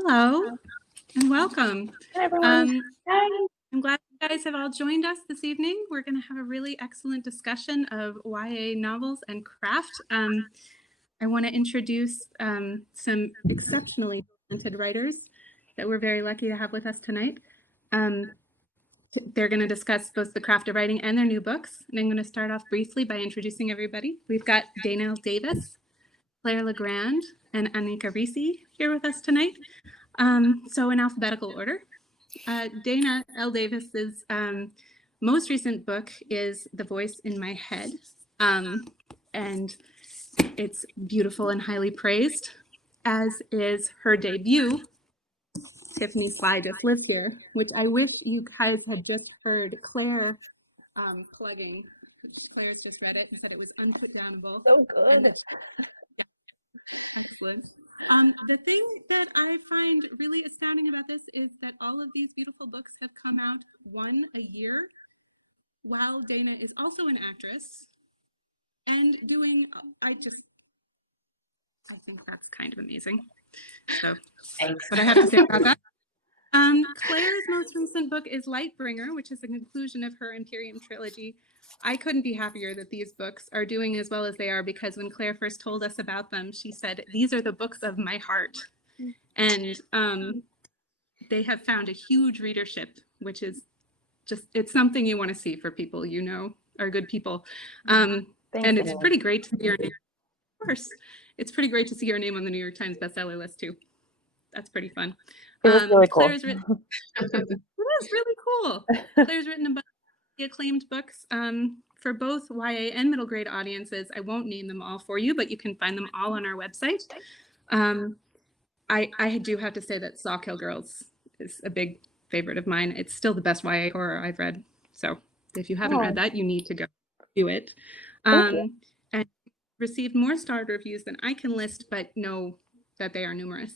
Hello and welcome. Hi, everyone. Hi. I'm glad you guys have all joined us this evening. We're going to have a really excellent discussion of YA novels and craft. I want to introduce some exceptionally talented writers that we're very lucky to have with us tonight. They're going to discuss both the craft of writing and their new books. And I'm going to start off briefly by introducing everybody. We've got Dana L. Davis, Claire Legrand, and Anica Rissi here with us tonight. So in alphabetical order, Dana L. Davis's most recent book is The Voice in My Head, and it's beautiful and highly praised, as is her debut, Tiffany Sly Just Lives Here, which I wish you guys had just heard Claire plugging. Claire's just read it and said it was unputdownable. So good. Yeah, excellent. The thing that I find really astounding about this is that all of these beautiful books have come out one a year, while Dana is also an actress and doing, I think that's kind of amazing. So, Thanks. what I have to say about that. Claire's most recent book is Lightbringer, which is the conclusion of her Empirium trilogy. I couldn't be happier that these books are doing as well as they are, because when Claire first told us about them, she said, "These are the books of my heart." And they have found a huge readership, which is just, it's something you want to see for people you know are good people. And it's pretty great to see your name. Of course, it's pretty great to see your name on the New York Times bestseller list too. That's pretty fun. It was really cool. Claire's written, it was really cool. Claire's written about the acclaimed books for both YA and middle grade audiences. I won't name them all for you, but you can find them all on our website. I do have to say that Sawkill Girls is a big favorite of mine. It's still the best YA horror I've read. So if you haven't read that, you need to go do it. And received more starred reviews than I can list, but know that they are numerous.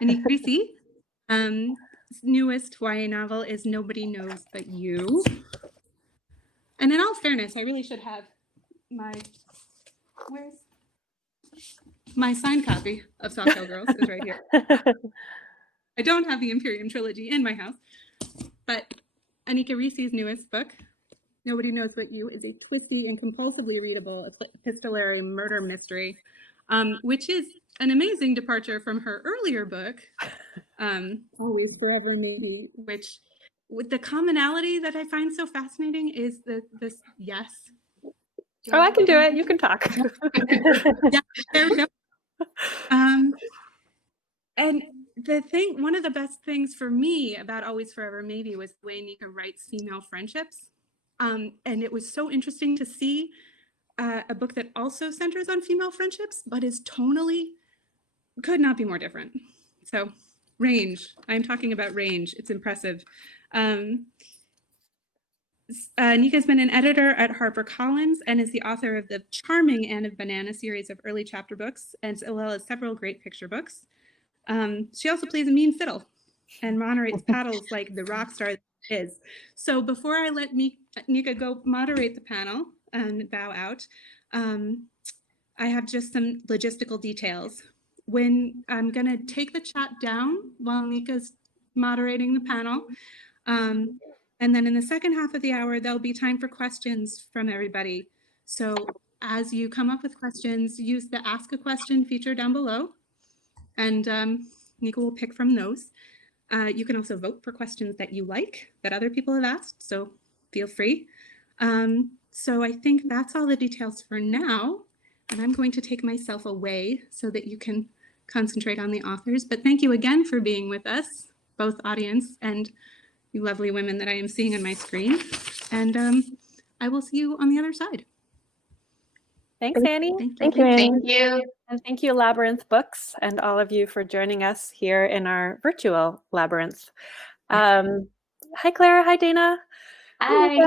Anica Mrose, newest YA novel is Nobody Knows But You. And in all fairness, I really should have where's my signed copy of Sawkill Girls is right here. I don't have the Empirium trilogy in my house, but Anica Rissi's newest book, Nobody Knows But You, is a twisty and compulsively readable epistolary murder mystery, which is an amazing departure from her earlier book, Always Forever Maybe, which with the commonality that I find so fascinating is this yes. Oh, I can do it. You can talk. Yeah, there we go. And one of the best things for me about Always Forever Maybe was the way Anica writes female friendships. And it was so interesting to see a book that also centers on female friendships, but is tonally, could not be more different. So range, I'm talking about range. It's impressive. Nika's been an editor at HarperCollins and is the author of the charming Anne of Banana series of early chapter books, as well as several great picture books. She also plays a mean fiddle and moderates paddles like the rock star that she is. So before I let Nika go moderate the panel and bow out, I have just some logistical details. When I'm going to take the chat down while Nika's moderating the panel, and then in the second half of the hour, there'll be time for questions from everybody. So as you come up with questions, use the Ask a Question feature down below, and Nika will pick from those. You can also vote for questions that you like, that other people have asked, so feel free. So I think that's all the details for now, and I'm going to take myself away so that you can concentrate on the authors. But thank you again for being with us, both audience and you lovely women that I am seeing on my screen. And I will see you on the other side. Thanks, Annie. Thank you, Annie. Thank you. And thank you, Labyrinth Books, and all of you for joining us here in our virtual Labyrinth. Hi, Clara. Hi, Dana. Hi.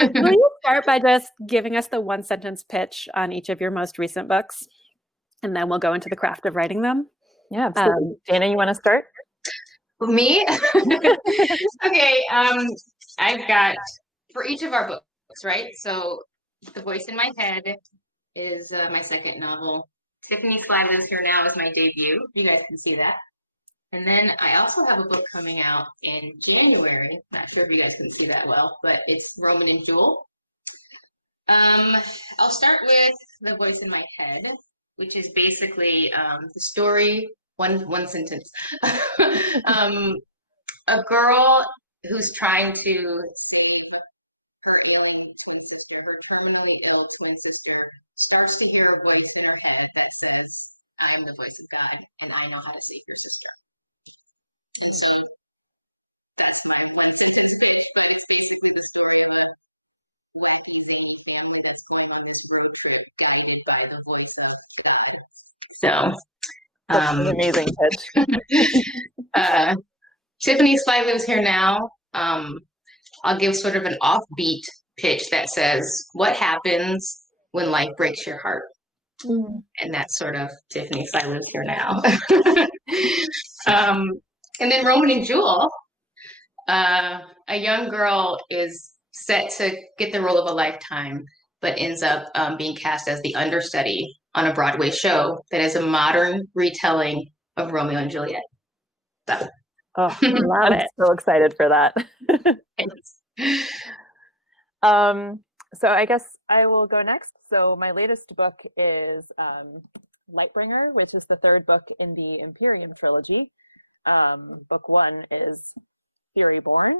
Will you start by just giving us the one-sentence pitch on each of your most recent books? And then we'll go into the craft of writing them. Yeah, absolutely. Dana, you want to start? Me? Okay. I've got, for each of our books, right? So The Voice in My Head is my second novel. Tiffany Sly Lives Here Now is my debut. You guys can see that. And then I also have a book coming out in January. Not sure if you guys can see that well, but it's Roman and Jewel. I'll start with The Voice in My Head, which is basically the story, one sentence. A girl who's trying to save her ailing twin sister, her terminally ill twin sister, starts to hear a voice in her head that says, I am the voice of God, and I know how to save your sister. And so that's my one sentence pitch, but it's basically the story of a wacky family that's going on this road trip guided by the voice of God. So That's an amazing pitch. Tiffany Sly lives here now. I'll give sort of an offbeat pitch that says, what happens when life breaks your heart? And that's sort of Tiffany Sly lives here now. And then Roman and Jewel, a young girl is set to get the role of a lifetime, but ends up being cast as the understudy on a Broadway show that is a modern retelling of Romeo and Juliet. So. Oh, I'm so excited for that. So I guess I will go next. So my latest book is Lightbringer, which is the third book in the Empirium trilogy. Book 1 is Fury Born,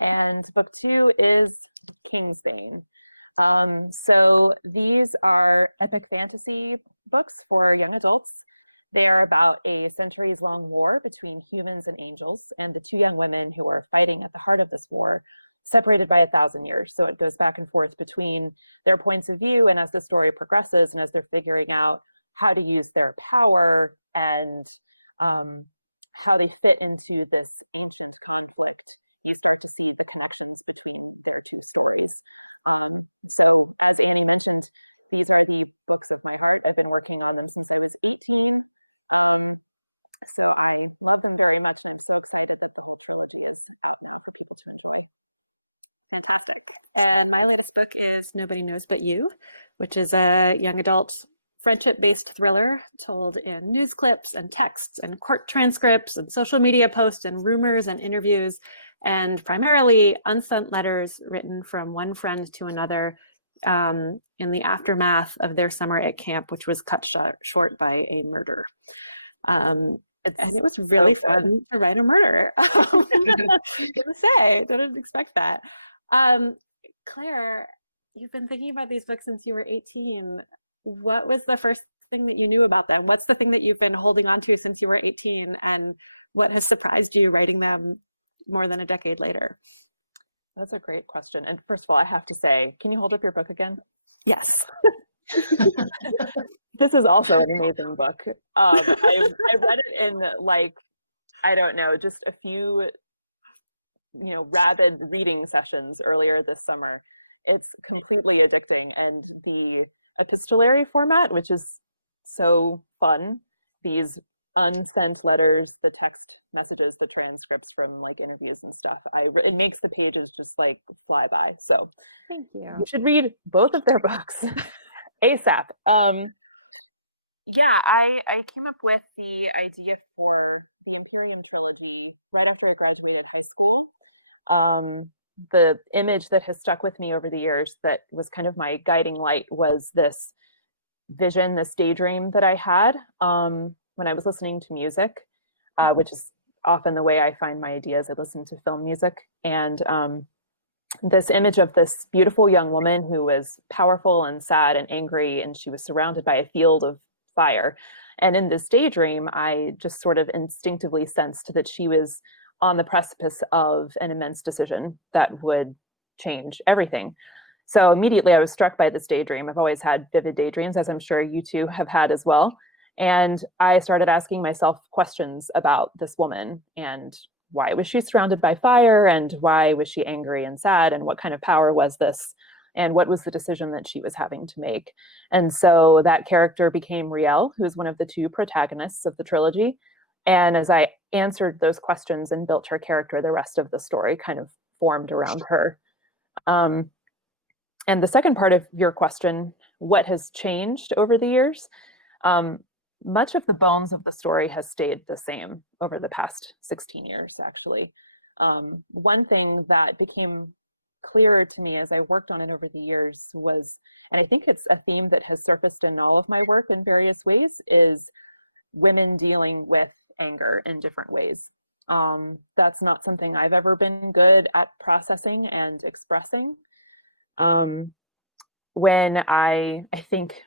and book 2 is Kingsbane. So these are epic fantasy books for young adults. They are about a centuries-long war between humans and angels, and the two young women who are fighting at the heart of this war, separated by 1,000 years. So it goes back and forth between their points of view, and as the story progresses and as they're figuring out how to use their power and how they fit into this conflict, you start to see the connections between their two stories. My heart. I've been working on this since I was 13. So I love them very much, and I'm so excited that the whole trilogy is out there. Fantastic. And my latest book is Nobody Knows But You, which is a young adult friendship-based thriller told in news clips and texts and court transcripts and social media posts and rumors and interviews, and primarily unsent letters written from one friend to another in the aftermath of their summer at camp, which was cut short by a murder. And it was really fun to write a murder. I was gonna say, didn't expect that. Claire, you've been thinking about these books since you were 18. What was the first thing that you knew about them? What's the thing that you've been holding on to since you were 18? And what has surprised you writing them more than a decade later? That's a great question. And first of all, I have to say, can you hold up your book again? Yes. This is also an amazing book. I read it in I don't know, just a few, rabid reading sessions earlier this summer. It's completely addicting, and the epistolary format, which is so fun, these unsent letters, the text messages, the transcripts from interviews and stuff, it makes the pages just fly by. So Thank you. You should read both of their books ASAP. Yeah, I came up with the idea for the Empirium trilogy right after I graduated high school. The image that has stuck with me over the years that was kind of my guiding light was this vision, this daydream that I had when I was listening to music, which is often the way I find my ideas. I listen to film music, and this image of this beautiful young woman who was powerful and sad and angry, and she was surrounded by a field of fire. And in this daydream, I just sort of instinctively sensed that she was on the precipice of an immense decision that would change everything. So immediately I was struck by this daydream. I've always had vivid daydreams, as I'm sure you two have had as well. And I started asking myself questions about this woman, and why was she surrounded by fire, and why was she angry and sad, and what kind of power was this, and what was the decision that she was having to make. And so that character became Riel, who is one of the two protagonists of the trilogy. And as I answered those questions and built her character, the rest of the story kind of formed around her. And the second part of your question, what has changed over the years? much of the bones of the story has stayed the same over the past 16 years, actually. One thing that became clearer to me as I worked on it over the years was, and I think it's a theme that has surfaced in all of my work in various ways, is women dealing with anger in different ways. That's not something I've ever been good at processing and expressing. When I think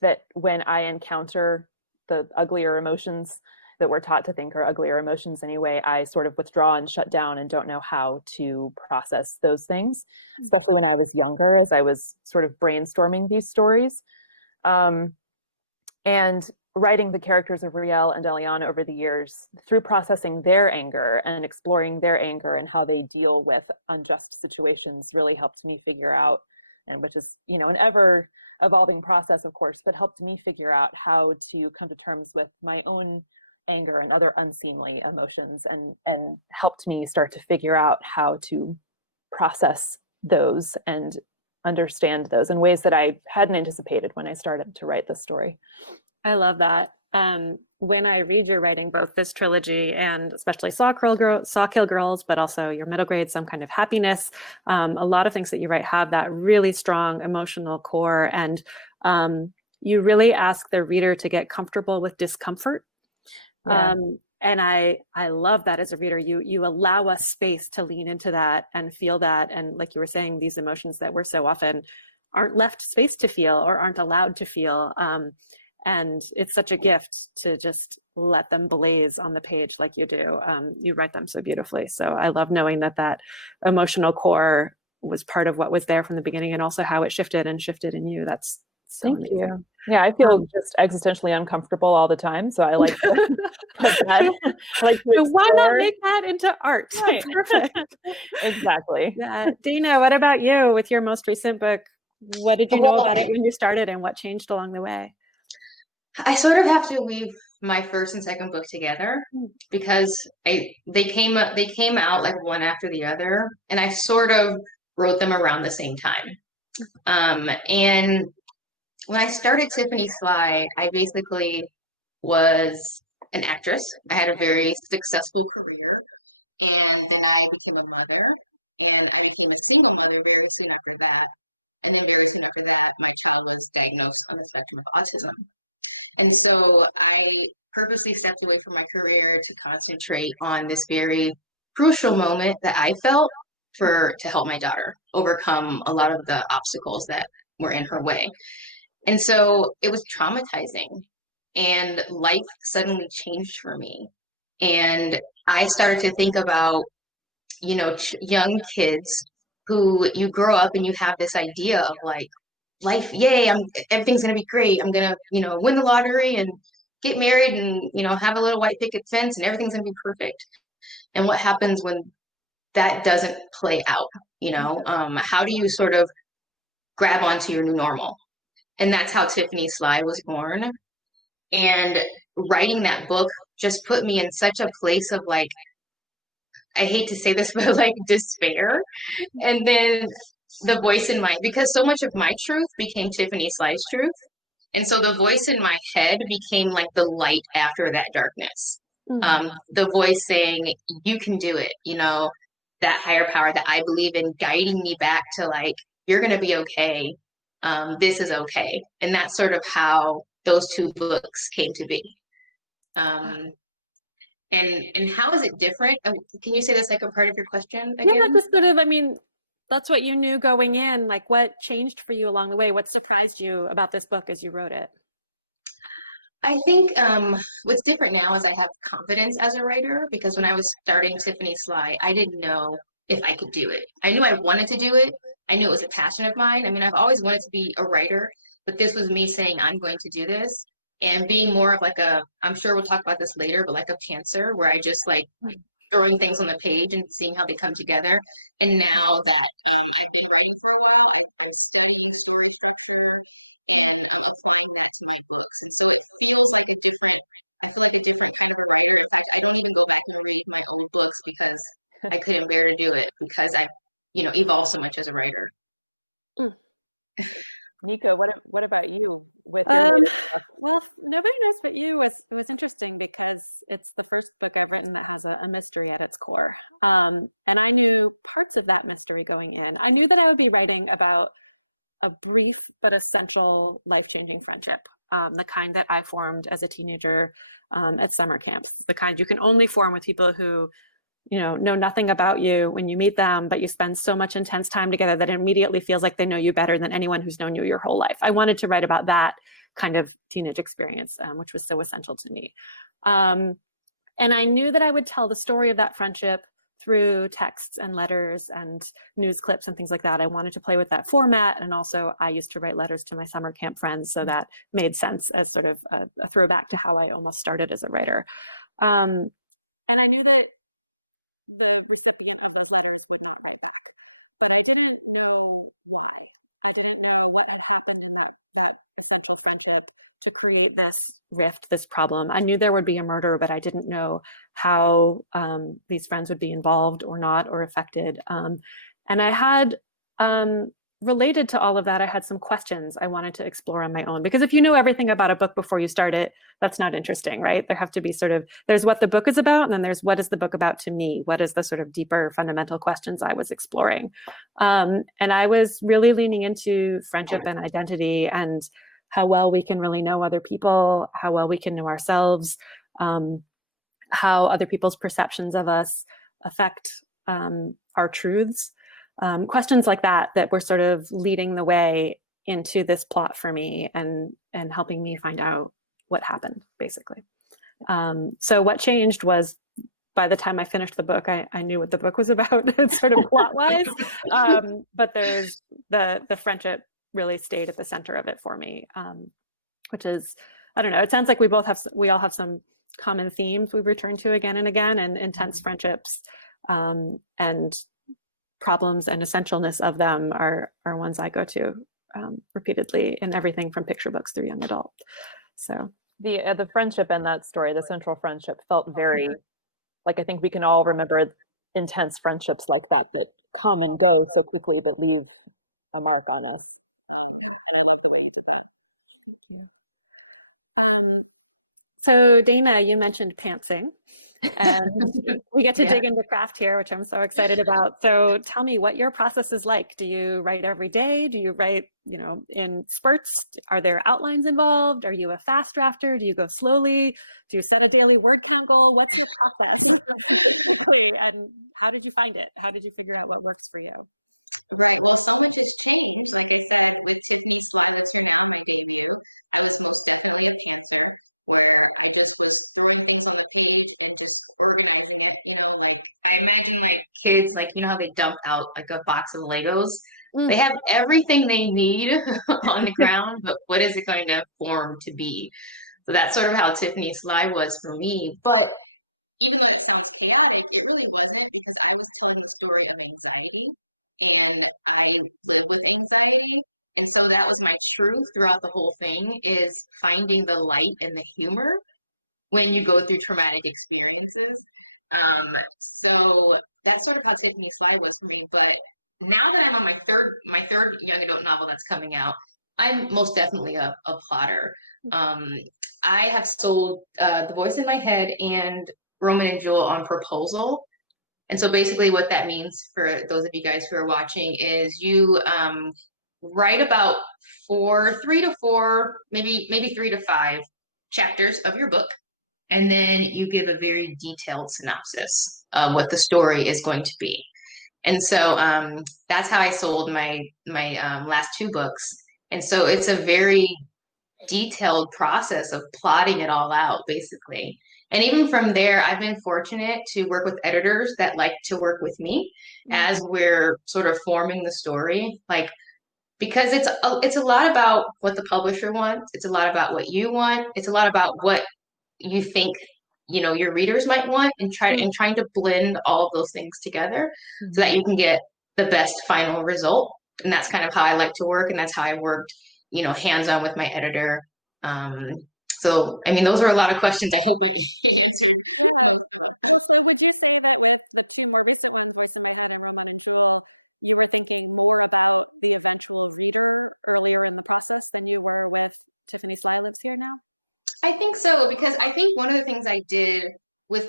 that when I encounter the uglier emotions that we're taught to think are uglier emotions anyway, I sort of withdraw and shut down and don't know how to process those things, especially when I was younger, as I was sort of brainstorming these stories. And writing the characters of Riel and Eliana over the years, through processing their anger and exploring their anger and how they deal with unjust situations, really helped me figure out, and which is, you know, an ever evolving process, of course, but helped me figure out how to come to terms with my own anger and other unseemly emotions, and helped me start to figure out how to process those and understand those in ways that I hadn't anticipated when I started to write this story. I love that. When I read your writing, both this trilogy and especially Sawkill Girls, but also your middle grade, Some Kind of Happiness, a lot of things that you write have that really strong emotional core, and you really ask the reader to get comfortable with discomfort. Yeah. And I love that as a reader, you allow us space to lean into that and feel that, and like you were saying, these emotions that we're so often aren't left space to feel or aren't allowed to feel. And it's such a gift to just let them blaze on the page like you do. You write them so beautifully. So I love knowing that that emotional core was part of what was there from the beginning, and also how it shifted in you. That's so Thank amazing. you. Yeah, I feel just existentially uncomfortable all the time, so I like to put that. I like to So why not explore. make that into art? Right. Perfect. Exactly. Yeah. Dana, what about you with your most recent book? What did you know about it when you started, and what changed along the way? I sort of have to weave my first and second book together because they came out like one after the other, and I sort of wrote them around the same time. And when I started Tiffany Sly, I basically was an actress. I had a very successful career, and then I became a mother, and I became a single mother very soon after that. And then very soon after that, my child was diagnosed on the spectrum of autism. And so I purposely stepped away from my career to concentrate on this very crucial moment that I felt to help my daughter overcome a lot of the obstacles that were in her way. And so it was traumatizing, and life suddenly changed for me. And I started to think about, you know, young kids who you grow up and you have this idea of like, life, yay, everything's gonna be great. I'm gonna, you know, win the lottery and get married and, you know, have a little white picket fence and everything's gonna be perfect. And what happens when that doesn't play out, you know? How do you sort of grab onto your new normal? And that's how Tiffany Sly was born. And writing that book just put me in such a place of like, I hate to say this, but like despair. And then the voice in because so much of my truth became Tiffany Sly's truth. And so the voice in my head became like the light after that darkness. The voice saying, you can do it, you know, that higher power that I believe in guiding me back to like, you're going to be okay. This is okay. And that's sort of how those two books came to be. And how is it different? Can you say the second part of your question again? Yeah, just sort of, I mean, that's what you knew going in. Like, what changed for you along the way? What surprised you about this book as you wrote it? I think what's different now is I have confidence as a writer, because when I was starting Tiffany Sly, I didn't know if I could do it. I knew I wanted to do it. I knew it was a passion of mine. I mean, I've always wanted to be a writer, but this was me saying, I'm going to do this, and being more of like I'm sure we'll talk about this later, but like a pantser, where I just like throwing things on the page and seeing how they come together. And now that I've been writing for a while, I first studied the story structure, and I'm starting that to make books. And so it feels like a different, I feel like a different kind of writer. In fact, I don't even go back and read my old books because I couldn't really do it, because I keep up with as a writer. What about you? first book I've written that has a mystery at its core. And I knew parts of that mystery going in. I knew that I would be writing about a brief but essential life-changing friendship, the kind that I formed as a teenager at summer camps, the kind you can only form with people who know nothing about you when you meet them, but you spend so much intense time together that it immediately feels like they know you better than anyone who's known you your whole life. I wanted to write about that kind of teenage experience, which was so essential to me. And I knew that I would tell the story of that friendship through texts and letters and news clips and things like that. I wanted to play with that format. And also I used to write letters to my summer camp friends. So that made sense as sort of a throwback to how I almost started as a writer. And I knew that the recipient of those letters would not write back, but I didn't know why. I didn't know what had happened in that effective friendship to create this rift, this problem. I knew there would be a murder, but I didn't know how these friends would be involved or not or affected. And I had, related to all of that, I had some questions I wanted to explore on my own. Because if you know everything about a book before you start it, that's not interesting, right? There have to be there's what the book is about, and then there's what is the book about to me? What is the sort of deeper fundamental questions I was exploring? And I was really leaning into friendship and identity and how well we can really know other people, how well we can know ourselves, how other people's perceptions of us affect our truths. Questions like that were sort of leading the way into this plot for me and helping me find out what happened, basically. So what changed was by the time I finished the book, I knew what the book was about, sort of plot-wise. But there's the friendship really stayed at the center of it for me, which is, I don't know, it sounds like we all have some common themes we return to again and again, and intense friendships and problems and essentialness of them are ones I go to repeatedly in everything from picture books through young adult. So the friendship in that story, the central friendship, felt very like, I think we can all remember intense friendships like that come and go so quickly, that leave a mark on us. And I love the way you did that. So Dana, you mentioned pantsing, and we get to dig into craft here, which I'm so excited about. So tell me what your process is like. Do you write every day? Do you write, in spurts? Are there outlines involved? Are you a fast drafter? Do you go slowly? Do you set a daily word count goal? What's your process? And how did you find it? How did you figure out what works for you? Right, well, so much was Timmy's. Like I said, with Timmy's was my debut. I was in the second year of cancer, where I just was throwing things on the page and just organizing it. Like I imagine kids, how they dump out like a box of Legos. They have everything they need on the ground, but what is it going to form to be? So that's sort of how Tiffany's Slide was for me. But even though it sounds chaotic, it really wasn't, because I was telling the story of anxiety, and I live with anxiety. And so that was my truth throughout the whole thing, is finding the light and the humor when you go through traumatic experiences. So that's sort of how Tiffany's Slide was for me. But now that I'm on my third young adult novel that's coming out, I'm most definitely a plotter. I have sold The Voice in My Head and Roman and Jewel on proposal. And so basically what that means for those of you guys who are watching is you write about 3 to 4, maybe 3 to 5 chapters of your book. And then you give a very detailed synopsis of what the story is going to be. And so that's how I sold my last 2 books. And so it's a very detailed process of plotting it all out, basically. And even from there, I've been fortunate to work with editors that like to work with me as we're sort of forming the story. Because it's a lot about what the publisher wants. It's a lot about what you want. It's a lot about what you think your readers might want, and trying to blend all of those things together so that you can get the best final result. And that's kind of how I like to work, and that's how I worked hands-on with my editor. So I mean, those are a lot of questions. I hope we you would think is more about the event in the future earlier in the process than you want to wait to see it? I think so, because I think one of the things I did with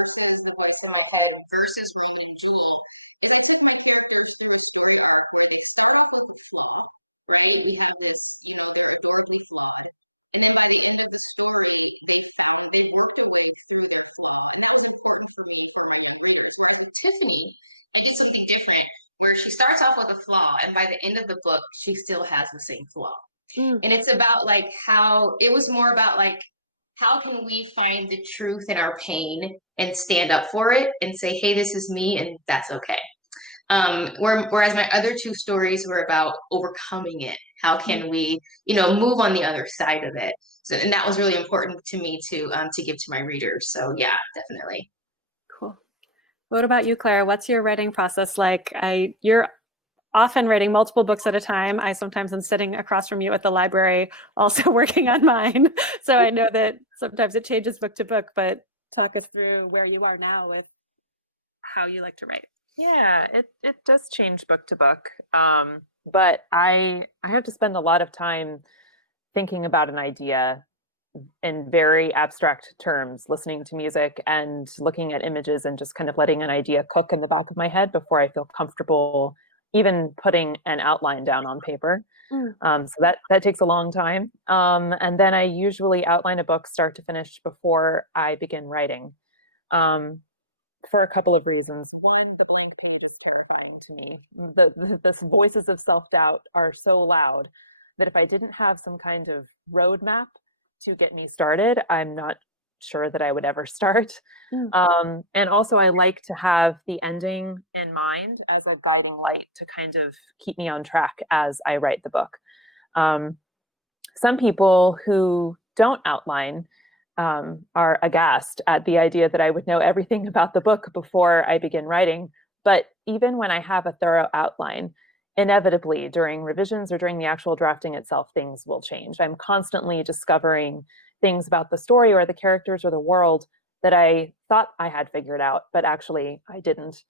lessons that are from my head versus Roman and Jewel. Because I think my characters do a story arc where they start off with a flaw, right? We have this, they're adorably flawed. And then by the end of the story, they work their way through their flaw. And that was important for me for my young readers. Whereas with Tiffany, I did something different, where she starts off with a flaw, and by the end of the book, she still has the same flaw. And it's about it was more about how can we find the truth in our pain and stand up for it and say, hey, this is me, and that's okay. Whereas my other two stories were about overcoming it. How can we, move on the other side of it? So, and that was really important to me to give to my readers. So yeah, definitely. Cool. What about you, Claire? What's your writing process like? You're often writing multiple books at a time. I sometimes am sitting across from you at the library, also working on mine. So I know that sometimes it changes book to book, but talk us through where you are now with how you like to write. Yeah, it does change book to book. But I have to spend a lot of time thinking about an idea in very abstract terms, listening to music and looking at images and just kind of letting an idea cook in the back of my head before I feel comfortable even putting an outline down on paper. So that takes a long time. And then I usually outline a book start to finish before I begin writing. For a couple of reasons. One, the blank page is terrifying to me. The voices of self-doubt are so loud that if I didn't have some kind of roadmap to get me started, I'm not sure that I would ever start. And also I like to have the ending in mind as a guiding light to kind of keep me on track as I write the book. Some people who don't outline are aghast at the idea that I would know everything about the book before I begin writing. But even when I have a thorough outline, inevitably during revisions or during the actual drafting itself, things will change. I'm constantly discovering things about the story or the characters or the world that I thought I had figured out, but actually I didn't.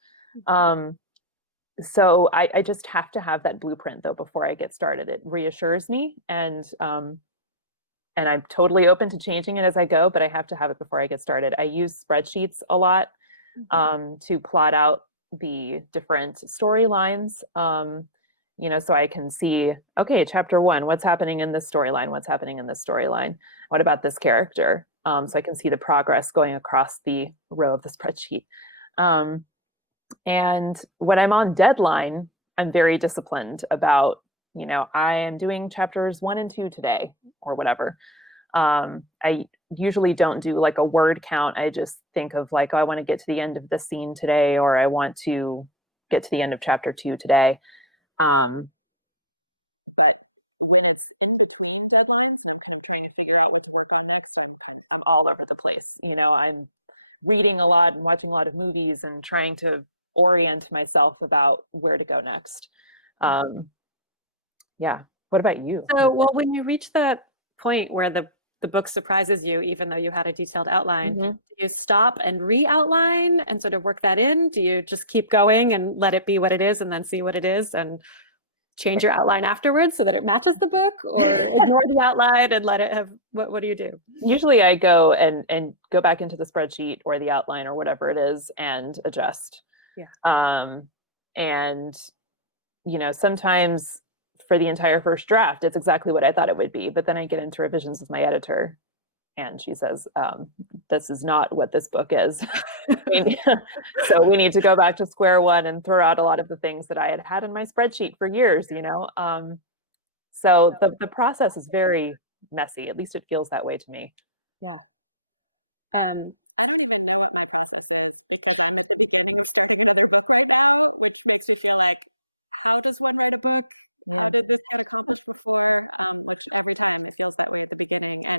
So I just have to have that blueprint though before I get started. It reassures me, and I'm totally open to changing it as I go, but I have to have it before I get started. I use spreadsheets a lot to plot out the different storylines, so I can see, okay, chapter 1, what's happening in this storyline? What's happening in this storyline? What about this character? So I can see the progress going across the row of the spreadsheet. And when I'm on deadline, I'm very disciplined about, I am doing chapters 1 and 2 today or whatever. I usually don't do like a word count. I just think of like, oh, I want to get to the end of this scene today, or I want to get to the end of chapter 2 today. But when it's in between deadlines, I'm kind of trying to figure out what to work on next. I'm all over the place. I'm reading a lot and watching a lot of movies and trying to orient myself about where to go next. Yeah. What about you? So, well, when you reach that point where the book surprises you, even though you had a detailed outline, do you stop and re-outline and sort of work that in? Do you just keep going and let it be what it is and then see what it is and change your outline afterwards so that it matches the book, or ignore the outline and let it have, what do you do? Usually I go and go back into the spreadsheet or the outline or whatever it is and adjust. Yeah. And, sometimes for the entire first draft, it's exactly what I thought it would be. But then I get into revisions with my editor and she says, this is not what this book is. So we need to go back to square one and throw out a lot of the things that I had in my spreadsheet for years, So the process is very messy. At least it feels that way to me. Yeah. And how does one write a book?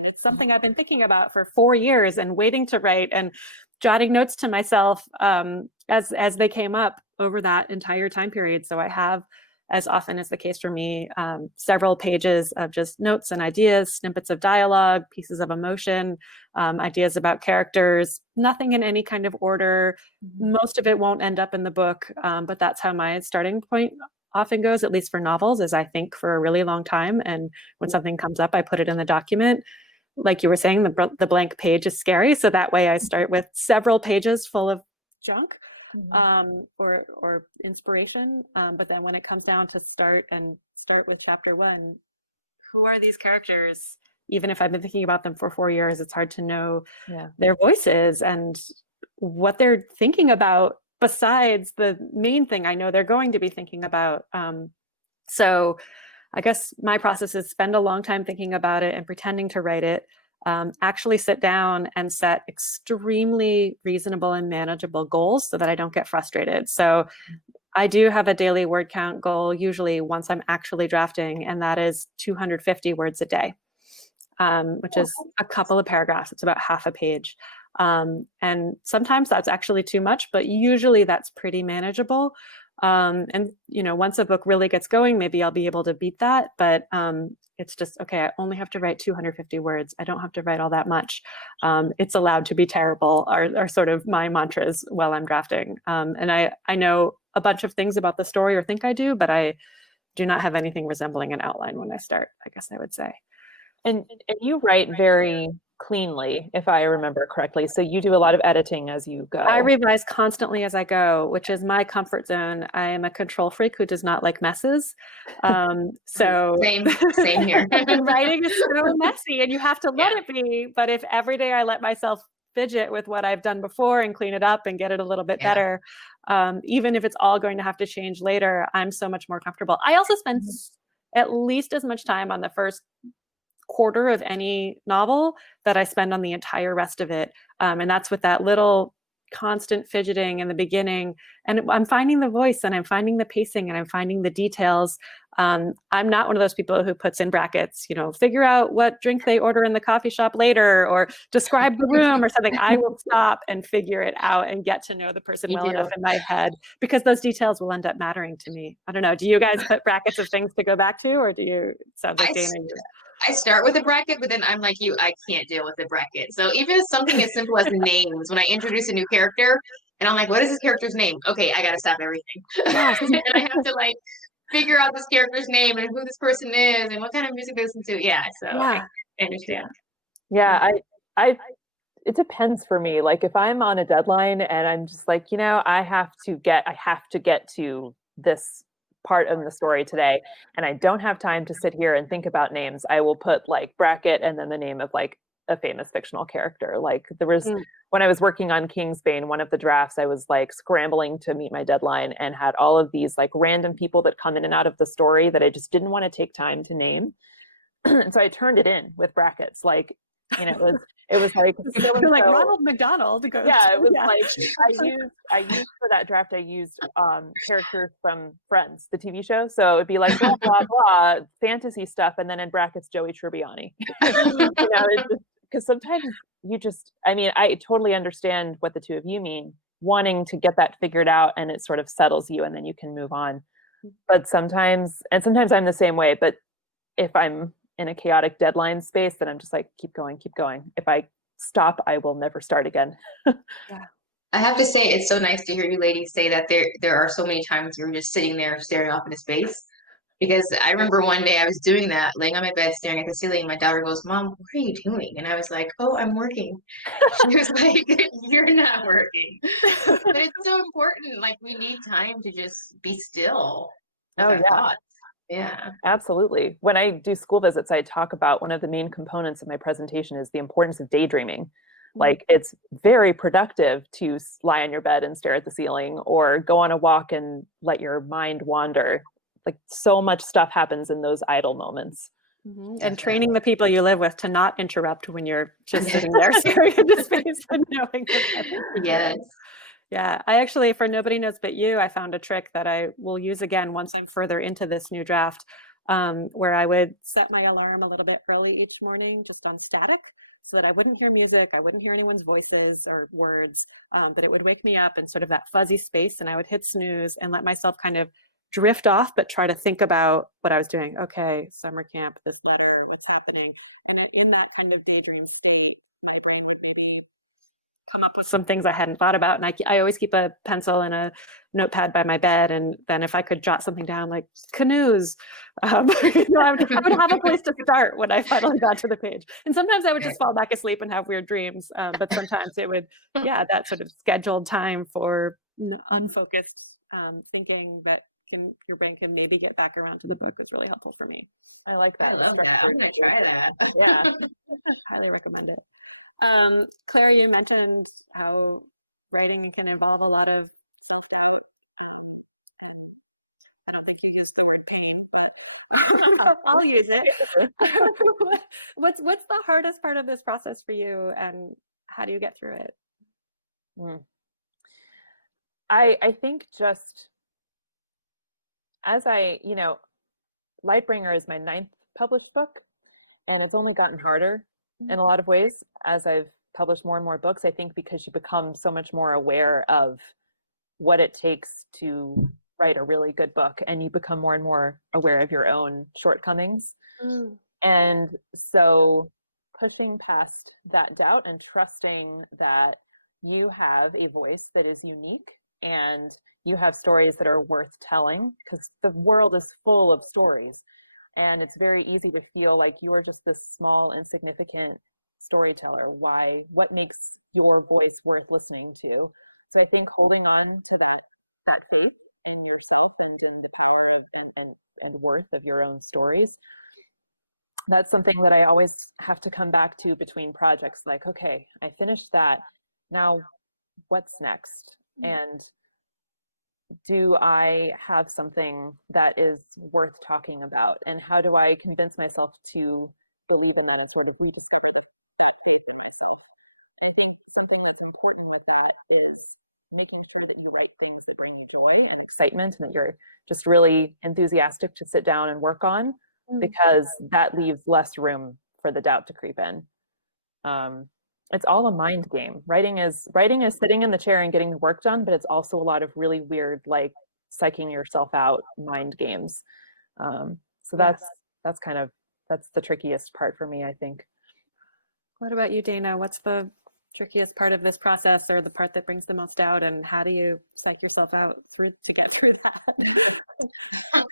It's something I've been thinking about for 4 years and waiting to write and jotting notes to myself as they came up over that entire time period. So I have, as often is the case for me, several pages of just notes and ideas, snippets of dialogue, pieces of emotion, ideas about characters, nothing in any kind of order. Most of it won't end up in the book, but that's how my starting point often goes, at least for novels, is I think for a really long time. And when something comes up, I put it in the document. like you were saying, the blank page is scary. So that way I start with several pages full of junk or inspiration. But then when it comes down to start with chapter 1, who are these characters? Even if I've been thinking about them for 4 years, it's hard to know their voices and what they're thinking about besides the main thing I know they're going to be thinking about. So I guess my process is spend a long time thinking about it and pretending to write it, actually sit down and set extremely reasonable and manageable goals so that I don't get frustrated. So I do have a daily word count goal, usually once I'm actually drafting, and that is 250 words a day, which is a couple of paragraphs. It's about half a page. And sometimes that's actually too much, but usually that's pretty manageable. And once a book really gets going, maybe I'll be able to beat that. But it's just, okay, I only have to write 250 words. I don't have to write all that much. It's allowed to be terrible are sort of my mantras while I'm drafting. And I know a bunch of things about the story or think I do, but I do not have anything resembling an outline when I start, I guess I would say. And you write very cleanly, if I remember correctly. So you do a lot of editing as you go. I revise constantly as I go, which is my comfort zone. I am a control freak who does not like messes. So same here. Writing is so messy and you have to let it be. But if every day I let myself fidget with what I've done before and clean it up and get it a little bit better, even if it's all going to have to change later, I'm so much more comfortable. I also spend at least as much time on the first quarter of any novel that I spend on the entire rest of it. And that's with that little constant fidgeting in the beginning. And I'm finding the voice and I'm finding the pacing and I'm finding the details. I'm not one of those people who puts in brackets, figure out what drink they order in the coffee shop later or describe the room or something. I will stop and figure it out and get to know the person well enough in my head because those details will end up mattering to me. I don't know. Do you guys put brackets of things to go back to, or do you? Sounds like Dana. I start with a bracket, but then I'm like you, I can't deal with the bracket. So even something as simple as names, when I introduce a new character and I'm like, what is this character's name? Okay, I got to stop everything. And I have to figure out this character's name and who this person is and what kind of music they listen to. Yeah, so I understand. Yeah, I it depends for me. Like if I'm on a deadline and I'm just like, I have to get to this part of the story today and I don't have time to sit here and think about names, I will put bracket and then the name of a famous fictional character. Like there was when I was working on Kingsbane, one of the drafts, I was scrambling to meet my deadline and had all of these random people that come in and out of the story that I just didn't want to take time to name. And so I turned it in with brackets. It was like Ronald McDonald. It was I used for that draft. I used characters from Friends, the TV show. So it'd be blah blah blah fantasy stuff, and then in brackets Joey Tribbiani. Because sometimes I totally understand what the two of you mean, wanting to get that figured out, and it sort of settles you, and then you can move on. But sometimes I'm the same way. But if I'm in a chaotic deadline space, then I'm just keep going. If I stop, I will never start again. I have to say, it's so nice to hear you ladies say that there are so many times you're just sitting there staring off into space. Because I remember one day I was doing that, laying on my bed, staring at the ceiling. And my daughter goes, "Mom, what are you doing?" And I was like, "Oh, I'm working." She was like, "You're not working." But it's so important. We need time to just be still with our thoughts. Yeah, absolutely. When I do school visits, I talk about one of the main components of my presentation is the importance of daydreaming. It's very productive to lie on your bed and stare at the ceiling or go on a walk and let your mind wander. So much stuff happens in those idle moments. And training the people you live with to not interrupt when you're just sitting there staring into space and knowing. Yes. Yeah, I actually, for Nobody Knows But You, I found a trick that I will use again once I'm further into this new draft, where I would set my alarm a little bit early each morning, just on static, so that I wouldn't hear music, I wouldn't hear anyone's voices or words, but it would wake me up in sort of that fuzzy space, and I would hit snooze and let myself kind of drift off, but try to think about what I was doing. Okay, summer camp, this letter, what's happening, and in that kind of daydreams, come up with some things I hadn't thought about. And I always keep a pencil and a notepad by my bed. And then if I could jot something down, like canoes, I would have a place to start when I finally got to the page. And sometimes I would just fall back asleep and have weird dreams. But sometimes it would, that sort of scheduled time for unfocused thinking that your brain can maybe get back around to the book was really helpful for me. I like that. I love that. I'm gonna try that. Yeah, highly recommend it. Claire, you mentioned how writing can involve a lot of self-care. I don't think you used the word pain. I'll use it. What's the hardest part of this process for you, and how do you get through it? I think just as Lightbringer is my 9th published book, and it's only gotten harder in a lot of ways as I've published more and more books. I think because you become so much more aware of what it takes to write a really good book, and you become more and more aware of your own shortcomings. And so pushing past that doubt and trusting that you have a voice that is unique and you have stories that are worth telling, because the world is full of stories. And it's very easy to feel like you're just this small, insignificant storyteller. What makes your voice worth listening to? So I think holding on to that truth in yourself and in the power and worth of your own stories, that's something that I always have to come back to between projects. Like, okay, I finished that. Now, what's next? And do I have something that is worth talking about? And how do I convince myself to believe in that and sort of rediscover that truth in myself? I think something that's important with that is making sure that you write things that bring you joy and excitement, and that you're just really enthusiastic to sit down and work on, because that leaves less room for the doubt to creep in. It's all a mind game. Writing is sitting in the chair and getting the work done, but it's also a lot of really weird, like psyching yourself out mind games. So that's the trickiest part for me, I think. What about you, Dana? What's the trickiest part of this process, or the part that brings the most doubt, and how do you psych yourself out to get through that?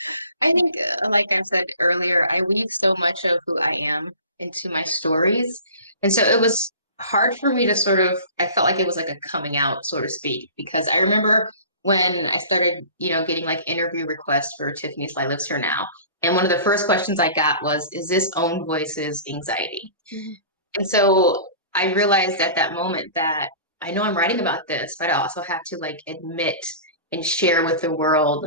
I think, like I said earlier, I weave so much of who I am into my stories. And so it was hard for me to I felt like it was like a coming out, so to speak, because I remember when I started, getting like interview requests for Tiffany Sly Lives Here Now. And one of the first questions I got was, is this own voices anxiety? And so I realized at that moment that I know I'm writing about this, but I also have to like admit and share with the world,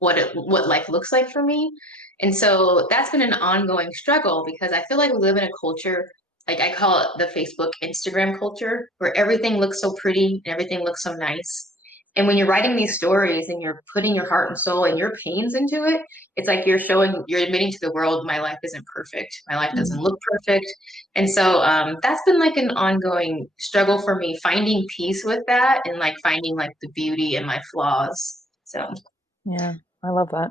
what life looks like for me. And so that's been an ongoing struggle, because I feel like we live in a culture, like I call it the Facebook Instagram culture, where everything looks so pretty and everything looks so nice. And when you're writing these stories and you're putting your heart and soul and your pains into it, it's like you're admitting to the world, my life isn't perfect. My life doesn't look perfect. And so that's been like an ongoing struggle for me, finding peace with that and like finding like the beauty in my flaws. So yeah, I love that.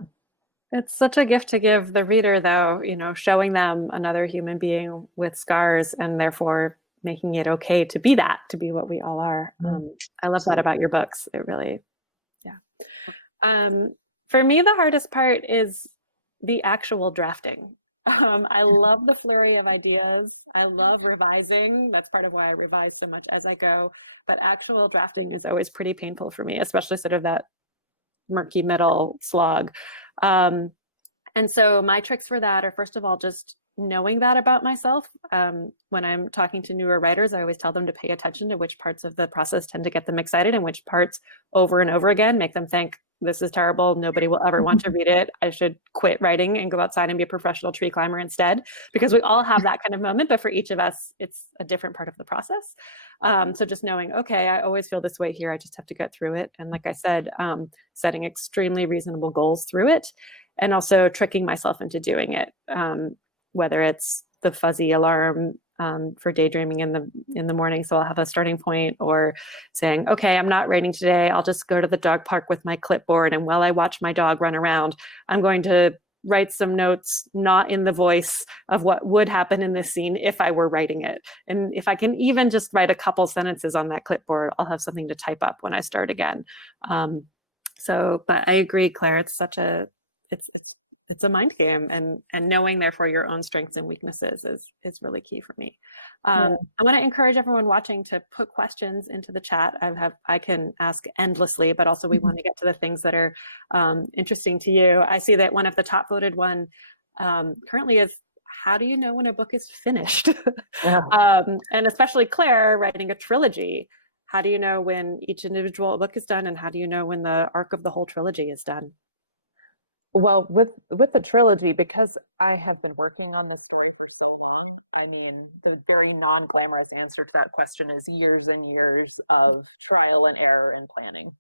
It's such a gift to give the reader, though, showing them another human being with scars, and therefore making it okay to be what we all are. I love that about your books. It really, for me, the hardest part is the actual drafting. I love the flurry of ideas. I love revising. That's part of why I revise so much as I go. But actual drafting is always pretty painful for me, especially sort of that murky middle slog. And so my tricks for that are, first of all, just knowing that about myself. When I'm talking to newer writers, I always tell them to pay attention to which parts of the process tend to get them excited, and which parts over and over again make them think, this is terrible, nobody will ever want to read it, I should quit writing and go outside and be a professional tree climber instead. Because we all have that kind of moment, but for each of us, it's a different part of the process. So just knowing, okay, I always feel this way here, I just have to get through it. And like I said, setting extremely reasonable goals through it, and also tricking myself into doing it. Whether it's the fuzzy alarm for daydreaming in the morning, so I'll have a starting point, or saying, okay, I'm not writing today, I'll just go to the dog park with my clipboard, and while I watch my dog run around, I'm going to write some notes, not in the voice of what would happen in this scene if I were writing it. And if I can even just write a couple sentences on that clipboard, I'll have something to type up when I start again. But I agree, Claire, it's such a, it's a mind game, and knowing therefore your own strengths and weaknesses is really key for me. I want to encourage everyone watching to put questions into the chat. I can ask endlessly, but also we want to get to the things that are interesting to you. I see that one of the top voted one currently is, how do you know when a book is finished? And especially Claire writing a trilogy. How do you know when each individual book is done, and how do you know when the arc of the whole trilogy is done? Well, with the trilogy, because I have been working on this story for so long, I mean, the very non-glamorous answer to that question is years and years of trial and error and planning.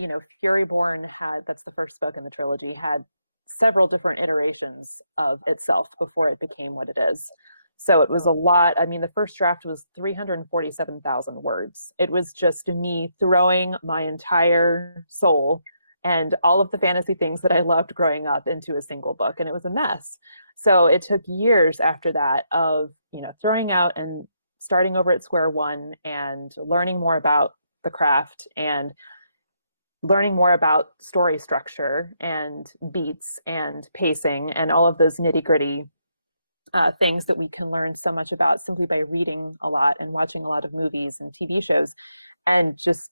You know, Furyborn that's the first book in the trilogy, had several different iterations of itself before it became what it is. So it was a lot. I mean, the first draft was 347,000 words. It was just me throwing my entire soul and all of the fantasy things that I loved growing up into a single book, and it was a mess. So it took years after that of, you know, throwing out and starting over at square one and learning more about the craft and learning more about story structure and beats and pacing and all of those nitty-gritty things that we can learn so much about simply by reading a lot and watching a lot of movies and TV shows. And just,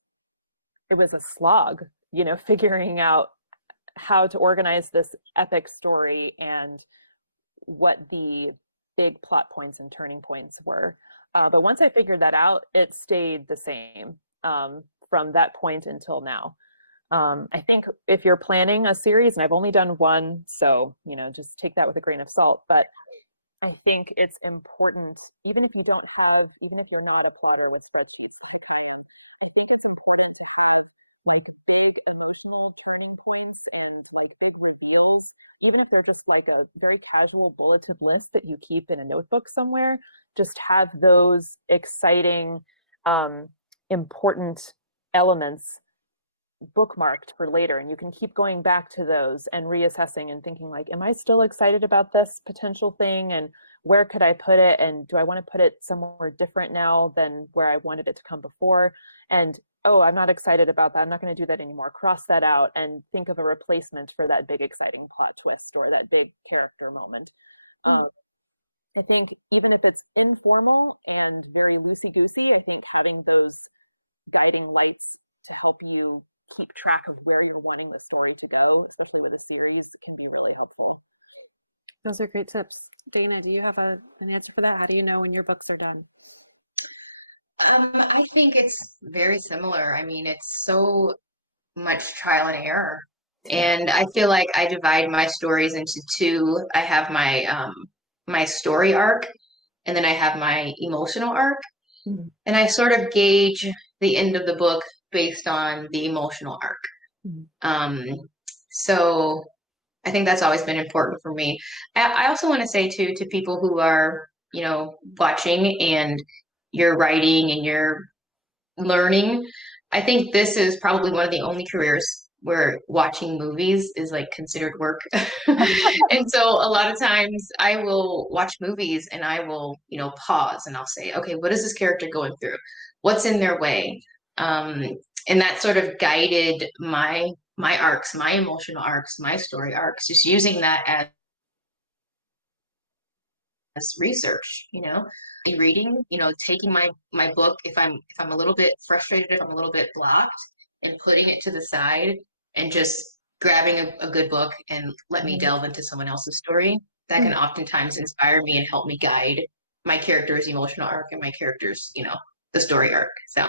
it was a slog, you know, figuring out how to organize this epic story and what the big plot points and turning points were. But once I figured that out, it stayed the same from that point until now. I think if you're planning a series, and I've only done one, so, you know, just take that with a grain of salt, but I think it's important, even if you're not a plotter with spreadsheets, I think it's important to have like big emotional turning points and like big reveals, even if they're just like a very casual bulleted list that you keep in a notebook somewhere. Just have those exciting, important elements bookmarked for later, and you can keep going back to those and reassessing and thinking like, am I still excited about this potential thing, and where could I put it, and do I want to put it somewhere different now than where I wanted it to come before, and oh, I'm not excited about that, I'm not going to do that anymore, cross that out and think of a replacement for that big exciting plot twist or that big character moment. I think even if it's informal and very loosey-goosey, I think having those guiding lights to help you keep track of where you're wanting the story to go, especially with a series, can be really helpful. Those are great tips. Dana, do you have an answer for that? How do you know when your books are done? I think it's very similar. I mean, it's so much trial and error. And I feel like I divide my stories into two. I have my my story arc, and then I have my emotional arc. Mhm. And I sort of gauge the end of the book based on the emotional arc. So I think that's always been important for me. I also want to say too, to people who are, you know, watching and you're writing and you're learning, I think this is probably one of the only careers where watching movies is like considered work. And so a lot of times I will watch movies and I will, you know, pause and I'll say, okay, what is this character going through? What's in their way? And that sort of guided my arcs, my emotional arcs, my story arcs, just using that as research, you know, reading, you know, taking my book if I'm a little bit frustrated, if I'm a little bit blocked, and putting it to the side and just grabbing a good book and let me delve into someone else's story. That can oftentimes inspire me and help me guide my character's emotional arc and my character's, you know, the story arc. So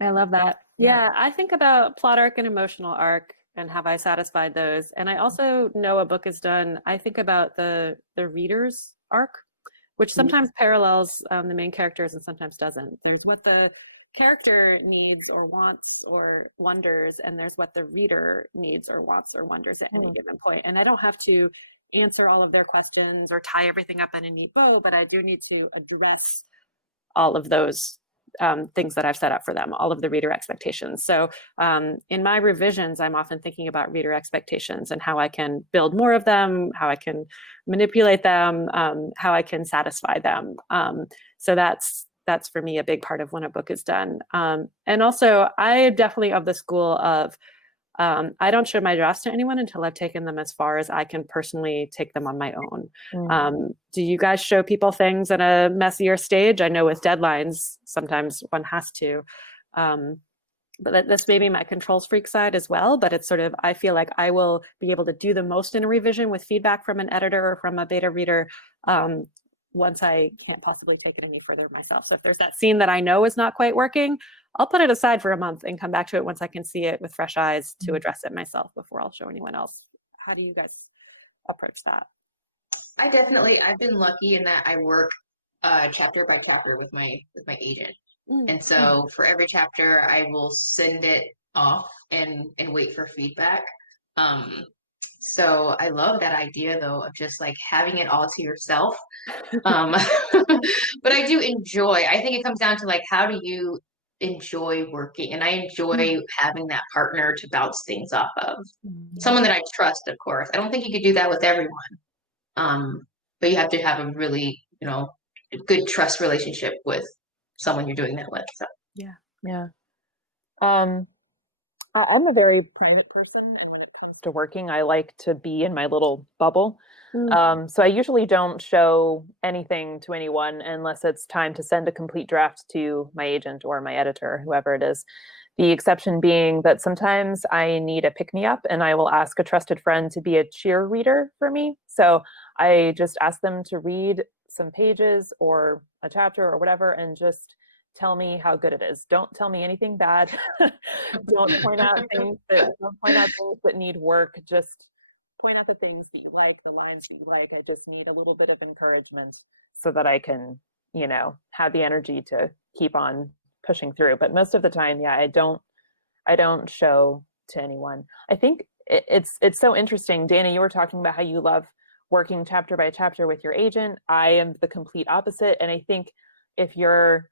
I love that. Yeah, I think about plot arc and emotional arc and have I satisfied those. And I also know a book is done. I think about the reader's arc, which sometimes parallels the main characters and sometimes doesn't. There's what the character needs or wants or wonders, and there's what the reader needs or wants or wonders at any given point. And I don't have to answer all of their questions or tie everything up in a neat bow, but I do need to address all of those things that I've set up for them, all of the reader expectations. So in my revisions, I'm often thinking about reader expectations and how I can build more of them, how I can manipulate them, how I can satisfy them. So that's for me a big part of when a book is done. And also, I am definitely of the school of I don't show my drafts to anyone until I've taken them as far as I can personally take them on my own. Do you guys show people things at a messier stage? I know with deadlines, sometimes one has to. But this may be my controls freak side as well, but it's sort of, I feel like I will be able to do the most in a revision with feedback from an editor or from a beta reader once I can't possibly take it any further myself. So if there's that scene that I know is not quite working, I'll put it aside for a month and come back to it once I can see it with fresh eyes to address it myself before I'll show anyone else. How do you guys approach that? I've been lucky in that I work chapter by chapter with my agent. And so for every chapter, I will send it off and wait for feedback. So I love that idea though of just like having it all to yourself. But I do enjoy, I think it comes down to like, how do you enjoy working? And I enjoy having that partner to bounce things off of. Someone that I trust, of course. I don't think you could do that with everyone. But you have to have a really, good trust relationship with someone you're doing that with. So Yeah. I'm a very private person, and when it comes to working, I like to be in my little bubble. So I usually don't show anything to anyone unless it's time to send a complete draft to my agent or my editor, whoever it is. The exception being that sometimes I need a pick-me-up and I will ask a trusted friend to be a cheer reader for me. So I just ask them to read some pages or a chapter or whatever and just tell me how good it is. Don't tell me anything bad. Don't point out things that need work. Just point out the things that you like, the lines that you like. I just need a little bit of encouragement so that I can, have the energy to keep on pushing through. But most of the time, yeah, I don't show to anyone. I think it's so interesting. Dana, you were talking about how you love working chapter by chapter with your agent. I am the complete opposite. And I think if you're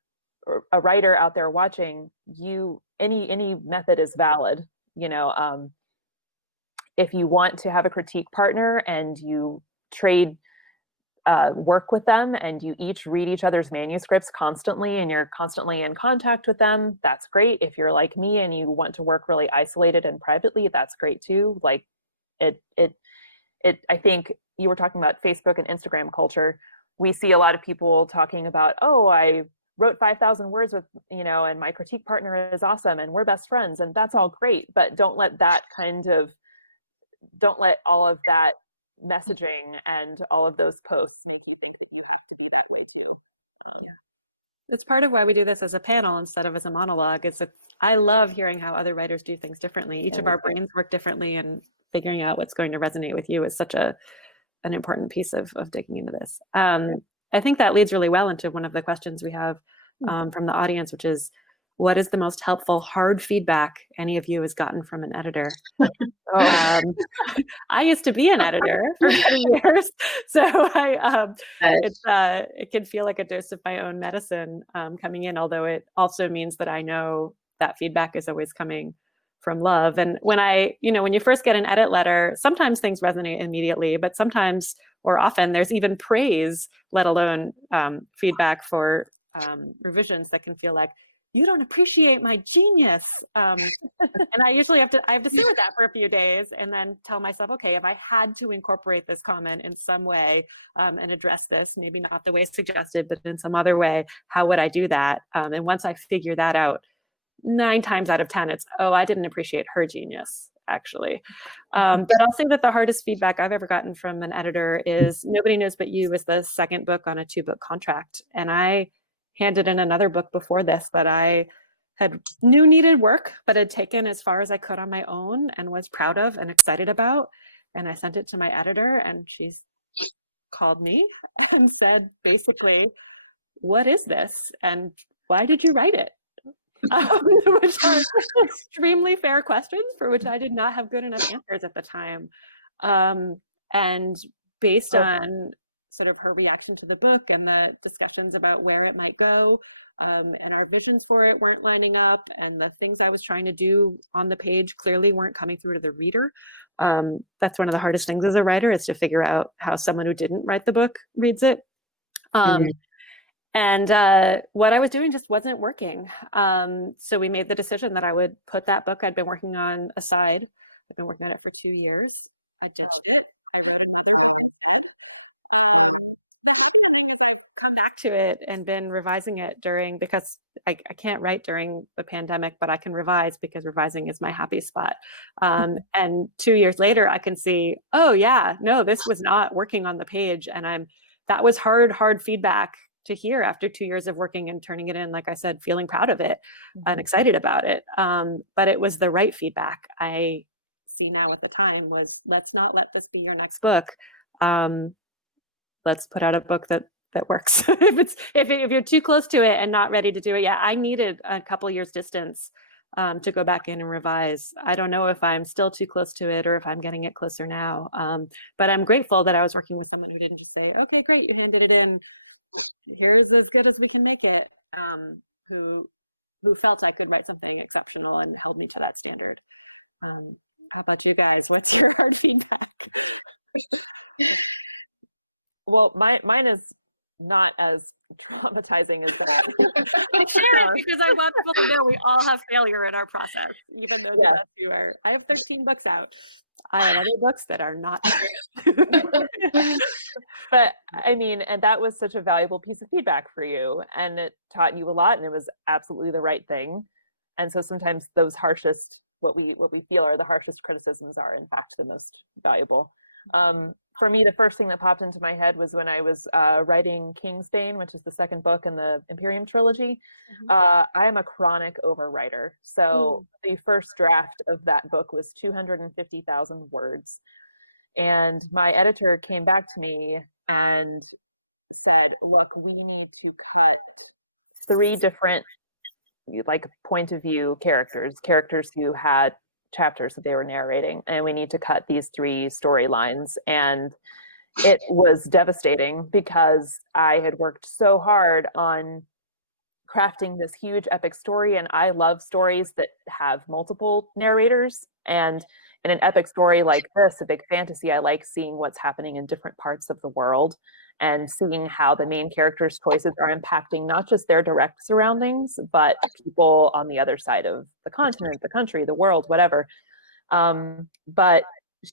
a writer out there watching, any method is valid. If you want to have a critique partner and you trade work with them and you each read each other's manuscripts constantly and you're constantly in contact with them, that's great. If you're like me and you want to work really isolated and privately, that's great too. Like I think you were talking about Facebook and Instagram culture. We see a lot of people talking about, oh, I wrote 5,000 words with, and my critique partner is awesome and we're best friends, and that's all great, but don't let all of that messaging and all of those posts make you think that you have to be that way too. It's part of why we do this as a panel instead of as a monologue. I love hearing how other writers do things differently. Each of our brains work differently, and figuring out what's going to resonate with you is such an important piece of digging into this. I think that leads really well into one of the questions we have from the audience, which is, what is the most helpful hard feedback any of you has gotten from an editor? I used to be an editor for 3 years, so it can feel like a dose of my own medicine coming in, although it also means that I know that feedback is always coming from love. And when you first get an edit letter, sometimes things resonate immediately, but sometimes or often there's even praise, let alone feedback for revisions that can feel like, you don't appreciate my genius. And I usually have to sit with that for a few days and then tell myself, okay, if I had to incorporate this comment in some way and address this, maybe not the way suggested, but in some other way, how would I do that? And once I figure that out, 9 times out of 10, it's, oh, I didn't appreciate her genius, actually. But I'll say that the hardest feedback I've ever gotten from an editor is Nobody Knows But You is the second book on a 2-book contract. And I handed in another book before this that I knew needed work, but had taken as far as I could on my own and was proud of and excited about. And I sent it to my editor, and she's called me and said, basically, what is this? And why did you write it? Which are extremely fair questions for which I did not have good enough answers at the time. And based on sort of her reaction to the book and the discussions about where it might go, and our visions for it weren't lining up, and the things I was trying to do on the page clearly weren't coming through to the reader. That's one of the hardest things as a writer, is to figure out how someone who didn't write the book reads it. And what I was doing just wasn't working. So we made the decision that I would put that book I'd been working on aside. I've been working on it for 2 years. I ditched it. I wrote it back to it and been revising it during, because I can't write during the pandemic, but I can revise because revising is my happy spot. And 2 years later, I can see, oh yeah, no, this was not working on the page. And that was hard feedback to hear after 2 years of working and turning it in, like I said, feeling proud of it and excited about it. But it was the right feedback. I see now at the time was, let's not let this be your next book. Let's put out a book that works. if you're too close to it and not ready to do it, yeah, I needed a couple years distance to go back in and revise. I don't know if I'm still too close to it or if I'm getting it closer now. But I'm grateful that I was working with someone who didn't just say, okay, great, you handed it in. Here's as good as we can make it. Who felt I could write something exceptional and held me to that standard. How about you guys? What's your hard feedback? Well, mine is not as traumatizing as that. I share it because I want people to know we all have failure in our process, even though the rest of you are. I have 13 books out. I have other books that are not. But I mean, and that was such a valuable piece of feedback for you, and it taught you a lot, and it was absolutely the right thing. And so sometimes those harshest, what we feel are the harshest criticisms are in fact the most valuable. For me, the first thing that popped into my head was when I was writing Kingsbane, which is the second book in the Empirium trilogy. I am a chronic overwriter. So the first draft of that book was 250,000 words. And my editor came back to me and said, look, we need to cut 3 different like point of view characters who had chapters that they were narrating, and we need to cut these 3 storylines. And it was devastating because I had worked so hard on crafting this huge epic story, and I love stories that have multiple narrators. And in an epic story like this, a big fantasy, I like seeing what's happening in different parts of the world and seeing how the main characters' choices are impacting not just their direct surroundings, but people on the other side of the continent, the country, the world, whatever. But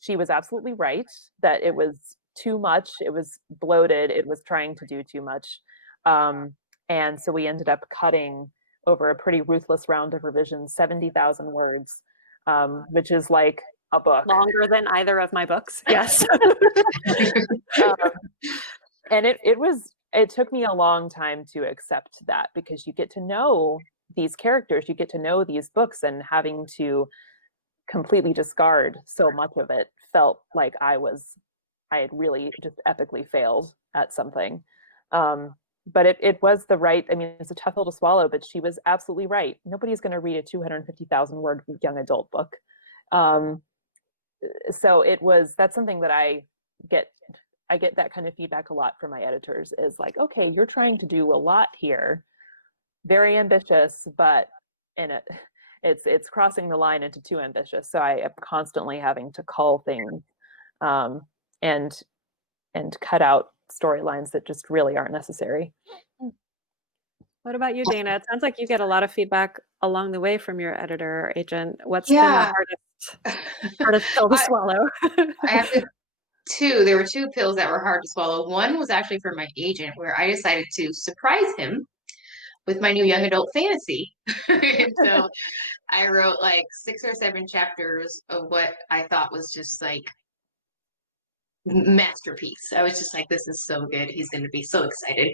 she was absolutely right that it was too much. It was bloated. It was trying to do too much. And so we ended up cutting, over a pretty ruthless round of revisions, 70,000 words, which is like a book. Longer than either of my books. Yes. And it took me a long time to accept that, because you get to know these characters, you get to know these books, and having to completely discard so much of it felt like I had really just epically failed at something. But it was the right, I mean, it's a tough pill to swallow, but she was absolutely right. Nobody's going to read a 250,000 word young adult book. So that's something that I get that kind of feedback a lot from my editors, is like, okay, you're trying to do a lot here, very ambitious, but it's crossing the line into too ambitious. So I am constantly having to cull things, and cut out storylines that just really aren't necessary. What about you, Dana? It sounds like you get a lot of feedback along the way from your editor or agent. What's been the hardest pill to swallow? I have there were 2 pills that were hard to swallow. One was actually for my agent, where I decided to surprise him with my new young adult fantasy. And so I wrote like 6 or 7 chapters of what I thought was just like masterpiece. I was just like, this is so good. He's going to be so excited.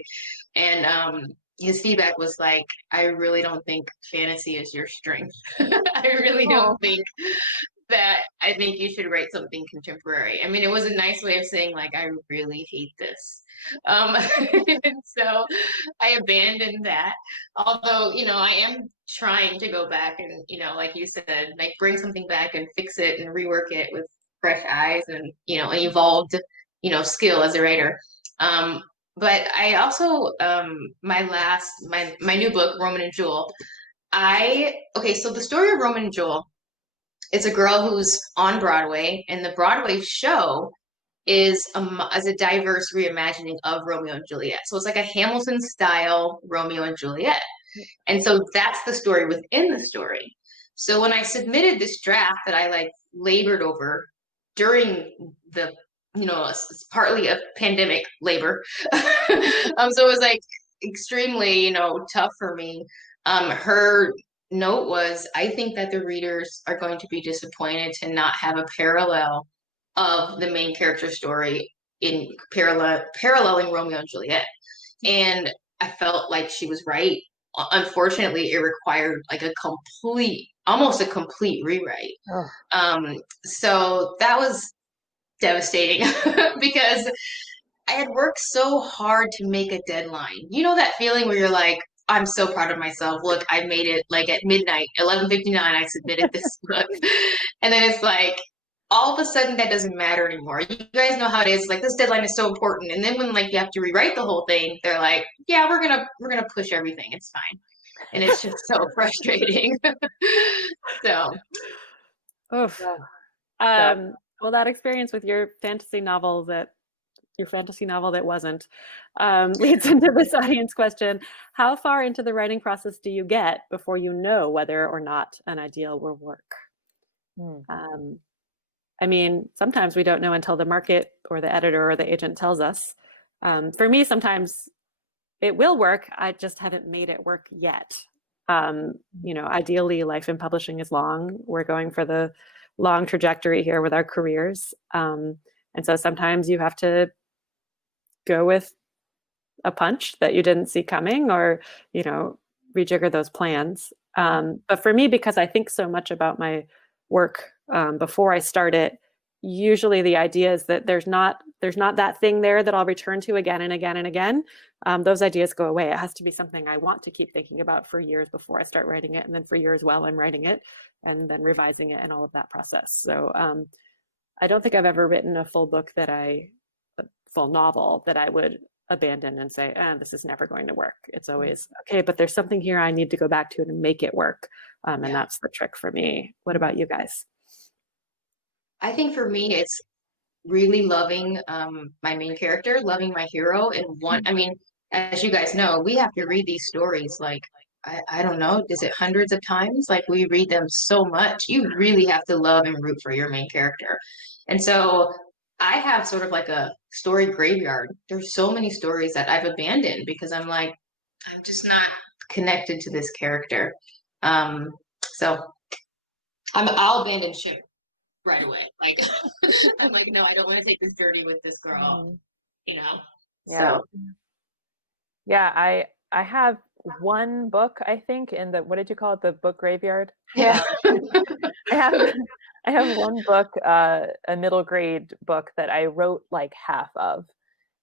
And his feedback was like, I really don't think fantasy is your strength. I really don't think that. I think you should write something contemporary. I mean, it was a nice way of saying like, I really hate this. And so I abandoned that. Although, I am trying to go back and, like you said, like bring something back and fix it and rework it with fresh eyes and, an evolved, skill as a writer. but I also my new book, Roman and Jewel. So the story of Roman and Jewel is a girl who's on Broadway, and the Broadway show is a diverse reimagining of Romeo and Juliet. So it's like a Hamilton style Romeo and Juliet. And so that's the story within the story. So when I submitted this draft that I like labored over during the, it's partly a pandemic labor. So it was like extremely, tough for me. Her note was, I think that the readers are going to be disappointed to not have a parallel of the main character story in paralleling Romeo and Juliet. And I felt like she was right. Unfortunately, it required like almost a complete rewrite. So that was devastating because I had worked so hard to make a deadline. You know that feeling where you're like, I'm so proud of myself. Look, I made it like at midnight, 11:59, I submitted this book. And then it's like, all of a sudden that doesn't matter anymore. You guys know how it is. Like this deadline is so important. And then when like you have to rewrite the whole thing, they're like, yeah, we're gonna push everything. It's fine. And it's just so frustrating. So Oof. Well, that experience with your fantasy novel that wasn't leads into this audience question. How far into the writing process do you get before you know whether or not an ideal will work? I mean, sometimes we don't know until the market or the editor or the agent tells us. For me, sometimes it will work. I just haven't made it work yet. Ideally, life in publishing is long. We're going for the long trajectory here with our careers. And so sometimes you have to go with a punch that you didn't see coming, or, rejigger those plans. But for me, because I think so much about my work before I start it, usually the idea is that there's not that thing there that I'll return to again and again and again. Those ideas go away. It has to be something I want to keep thinking about for years before I start writing it, and then for years while I'm writing it, and then revising it and all of that process. So I don't think I've ever written a full novel that I would abandon and say, this is never going to work. It's always, okay, but there's something here I need to go back to make it work. And that's the trick for me. What about you guys? I think for me, it's really loving my main character, loving my hero. I mean, as you guys know, we have to read these stories like, I don't know, is it hundreds of times? Like we read them so much. You really have to love and root for your main character. And so I have sort of like a story graveyard. There's so many stories that I've abandoned because I'm like, I'm just not connected to this character. So I'll abandon ship right away. Like I'm like, no, I don't want to take this journey with this girl. Yeah. So yeah, I have one book, I think, in the, what did you call it, the book graveyard? yeah. I have one book, a middle grade book that I wrote like half of,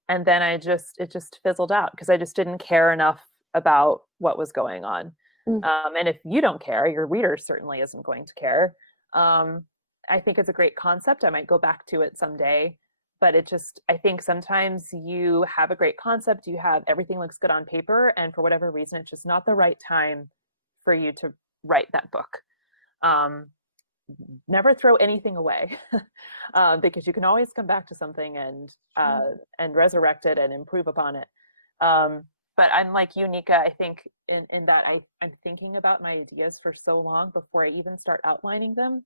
and then it just fizzled out because I just didn't care enough about what was going on. And if you don't care, your reader certainly isn't going to care. I think it's a great concept. I might go back to it someday, but I think sometimes you have a great concept, everything looks good on paper, and for whatever reason, it's just not the right time for you to write that book. Never throw anything away because you can always come back to something and resurrect it and improve upon it. But I'm like you, Nika. I think in that I'm thinking about my ideas for so long before I even start outlining them.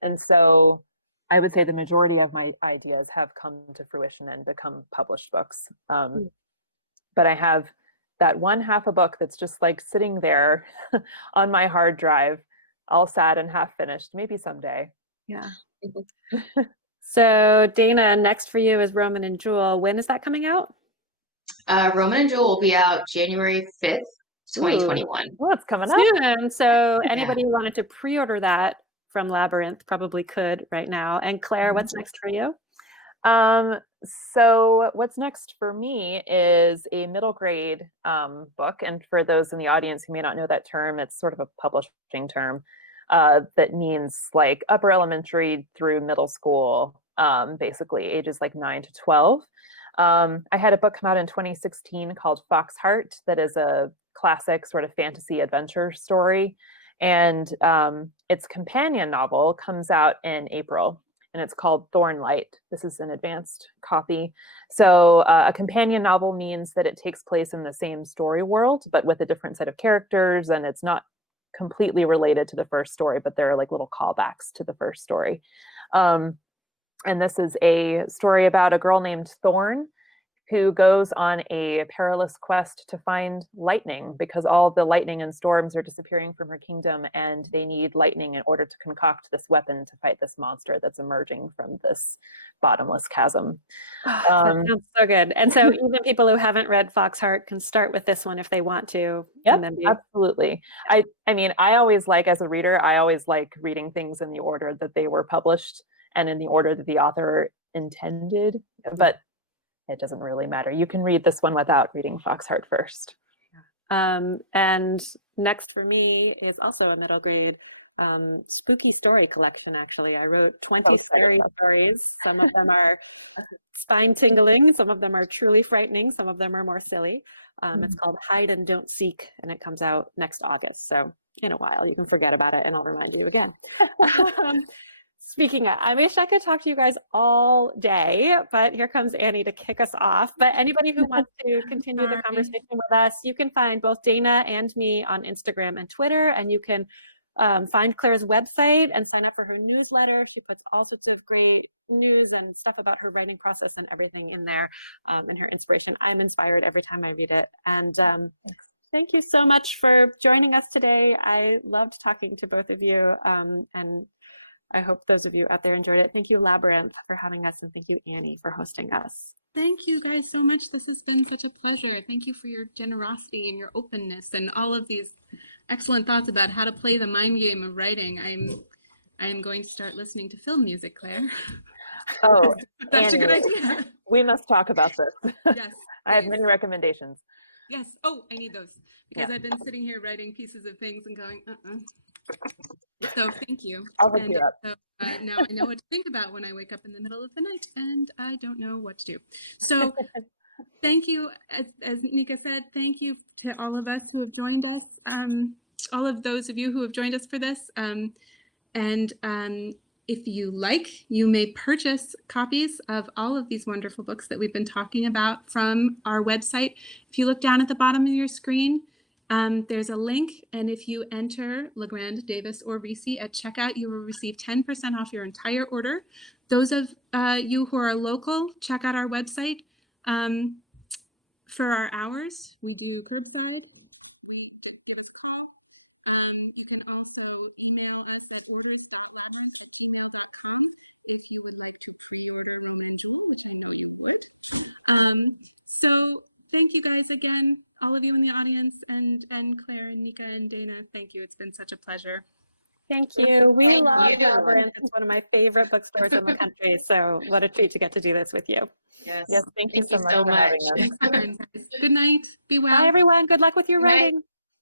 And so I would say the majority of my ideas have come to fruition and become published books. But I have that one half a book that's just like sitting there on my hard drive, all sad and half finished, maybe someday. Yeah. So Dana, next for you is Roman and Jewel. When is that coming out? Roman and Jewel will be out January 5th, 2021. Well, it's coming up soon. So anybody who wanted to pre-order that from Labyrinth probably could right now. And Claire, what's next for you? So what's next for me is a middle grade book. And for those in the audience who may not know that term, it's sort of a publishing term that means like upper elementary through middle school, basically ages like 9 to 12. I had a book come out in 2016 called Foxheart that is a classic sort of fantasy adventure story. And its companion novel comes out in April, and it's called Thornlight. This is an advanced copy. So a companion novel means that it takes place in the same story world, but with a different set of characters, and it's not completely related to the first story, but there are like little callbacks to the first story. And this is a story about a girl named Thorn who goes on a perilous quest to find lightning because all the lightning and storms are disappearing from her kingdom, and they need lightning in order to concoct this weapon to fight this monster that's emerging from this bottomless chasm. That sounds so good. And so even people who haven't read Foxheart can start with this one if they want to. Yep, and then absolutely. I mean, I always like, as a reader, I always like reading things in the order that they were published and in the order that the author intended, but it doesn't really matter. You can read this one without reading Foxheart first. And next for me is also a middle grade spooky story collection, actually. I wrote 20 scary stories. Some of them are spine tingling, some of them are truly frightening, some of them are more silly. It's called Hide and Don't Seek, and it comes out next August. So in a while, you can forget about it and I'll remind you again. Speaking of, I wish I could talk to you guys all day, but here comes Annie to kick us off. But anybody who wants to continue the conversation with us, you can find both Dana and me on Instagram and Twitter, and you can find Claire's website and sign up for her newsletter. She puts all sorts of great news and stuff about her writing process and everything in there, and her inspiration. I'm inspired every time I read it. And thank you so much for joining us today. I loved talking to both of you, and I hope those of you out there enjoyed it. Thank you, Labyrinth, for having us, and thank you, Annie, for hosting us. Thank you guys so much. This has been such a pleasure. Thank you for your generosity and your openness and all of these excellent thoughts about how to play the mind game of writing. I'm going to start listening to film music, Claire. Oh, That's Annie, a good idea. We must talk about this. Yes. I have many recommendations. Yes. Oh, I need those because I've been sitting here writing pieces of things and going, So thank you. I'll hook you up. So now I know what to think about when I wake up in the middle of the night and I don't know what to do. So thank you. As Nika said, thank you to all of us who have joined us, all of those of you who have joined us for this. If you like, you may purchase copies of all of these wonderful books that we've been talking about from our website. If you look down at the bottom of your screen, there's a link, and if you enter Legrand, Davis, or Rissi at checkout, you will receive 10% off your entire order. Those of you who are local, check out our website for our hours. We do curbside. Give us a call. You can also email us at orders.labyrinth@gmail.com if you would like to pre-order Luma and Jewel, which I know you would. So thank you guys again, all of you in the audience, and Claire and Nika and Dana. Thank you. It's been such a pleasure. Thank you. We love Labyrinth. It's one of my favorite bookstores in the country. So what a treat to get to do this with you. Yes, thank you so much for having us. Thanks, guys. Good night. Be well. Bye, everyone. Good luck with your writing.